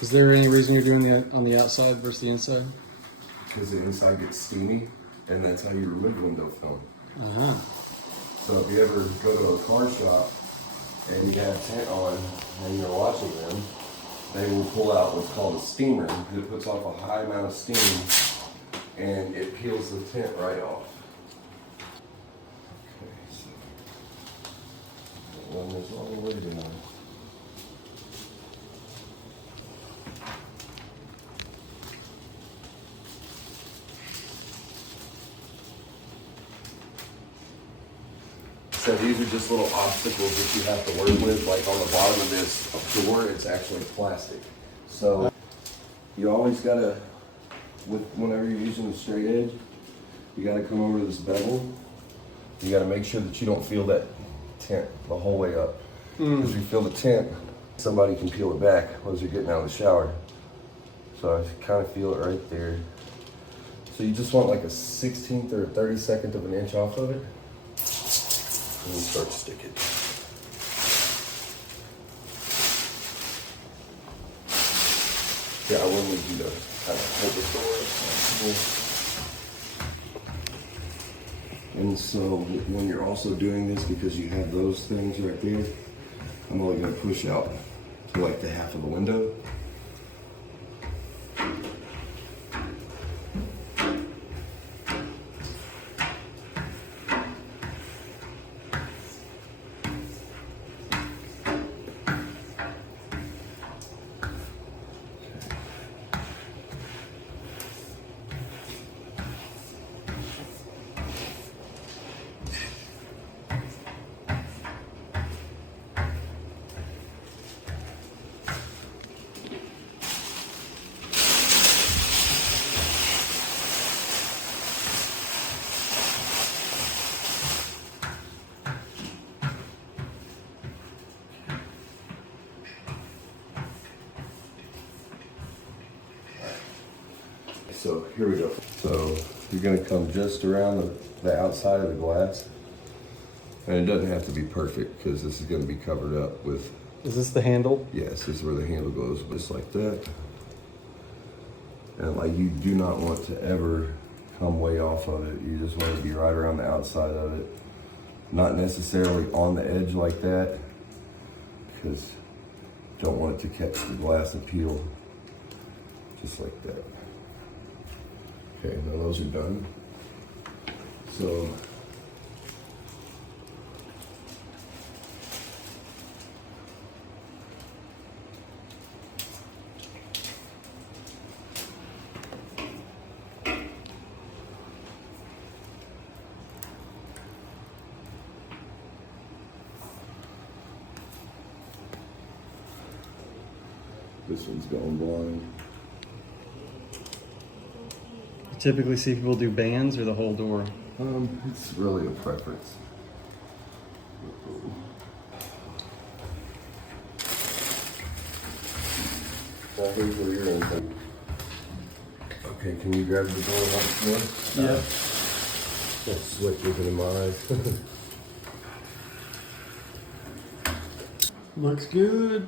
Is there any reason you're doing it on the outside versus the inside? Because the inside gets steamy, and that's how you remove window film. Uh-huh. So if you ever go to a car shop and you have tent on and you're watching them, they will pull out what's called a steamer, because it puts off a high amount of steam and it peels the tent right off. Okay, so run this all the way down. So these are just little obstacles that you have to work with. Like on the bottom of this door, it's actually plastic. So you always gotta, whenever you're using the straight edge, you gotta come over to this bevel. You gotta make sure that you don't feel that tent the whole way up. Because if you feel the tent, somebody can peel it back as you're getting out of the shower. So I kind of feel it right there. So you just want like a 16th or a 32nd of an inch off of it. And you start to stick it. Yeah, I will need you to kind of hold the door. And so when you're also doing this, because you have those things right there, I'm only going to push out to like the half of the window. So here we go. So you're gonna come just around the outside of the glass. And it doesn't have to be perfect because this is gonna be covered up with. Is this the handle? Yes, this is where the handle goes, just like that. And like you do not want to ever come way off of it. You just want to be right around the outside of it. Not necessarily on the edge like that, because you don't want it to catch the glass and peel. Just like that. Okay, now those are done. So this one's going blind. Typically see people do bands or the whole door. It's really a preference. Now here's where you're in. Okay, can you grab the door once more? Yeah. That slick looking in my eyes. Looks good.